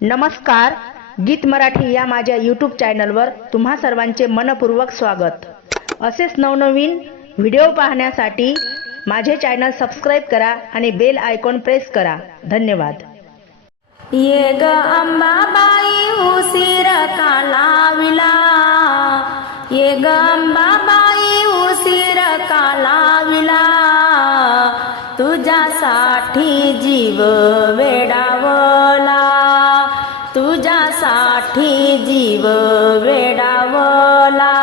नमस्कार गीत मराठी या माझ्या यूट्यूब चॅनलवर तुम्हा सर्वांचे मनपूर्वक स्वागत. असेच नवनवीन व्हिडिओ पाहण्यासाठी माझे चॅनल सबस्क्राईब करा आणि बेल आयकॉन प्रेस करा. धन्यवाद. ये ग अंबाबाई उशीर का लाविला ये ग अंबाबाई उशीर का लाविला तुझ्यासाठी जीव वेडावला. साठी जीव वेडावला.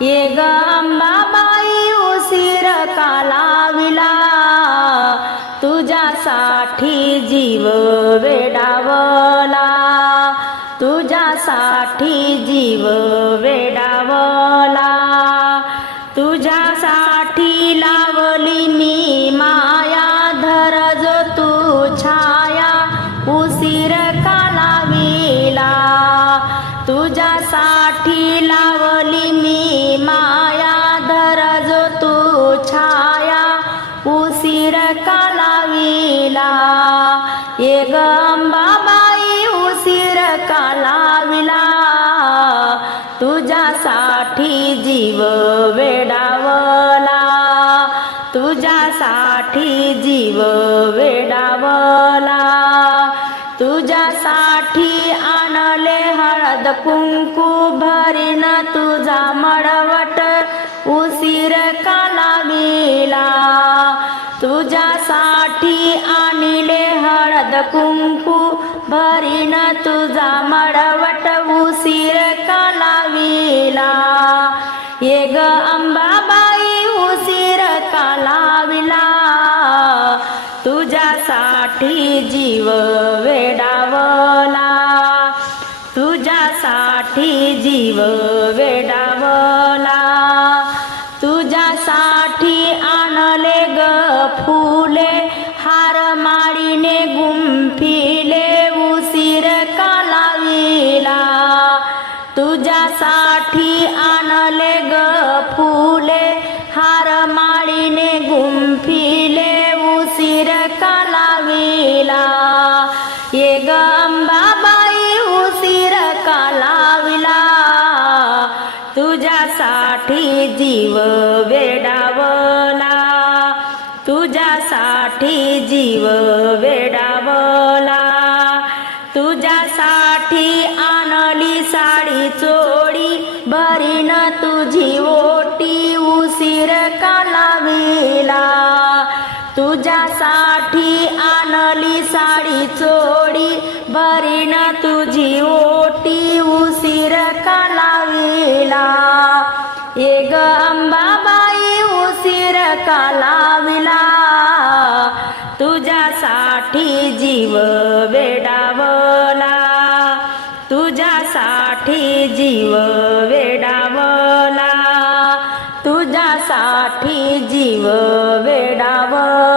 ये ग अंबाबाई उशीर का लाविला. तुझ्यासाठी जीव वेडावला. तुझ्यासाठी जीव वेडावला. तुझ्यासाठी ला लाविला ये ग अंबाबाई उशीर का लाविला. तुझ्यासाठी जीव वेडावला. तुझ्यासाठी जीव वेडावला. तुझ्यासाठी आणले हळद कुंकू भरीन तुझा मडवट उशीर का कुंकू भरीन तुझा मडवट उशीर का लाविला ये ग अंबाबाई उशीर का लाविला तुझ्यासाठी जीव वेडावला. तुझ्यासाठी जीव वेडावला. तुझ्यासाठी जीव वेडावला. तुझ्यासाठी जीव वेडावला. तुझ्यासाठी आणली साडी चोडी भरीन तुझी ओटी उशीर का लाविला? तुझ्यासाठी आणली साडी चोडी भरीन तुझी ओटी उशीर लाविला तुझ्यासाठी जीव वेडावला. तुझ्यासाठी जीव वेडावला तुझ्यासाठी जीव वेडावला.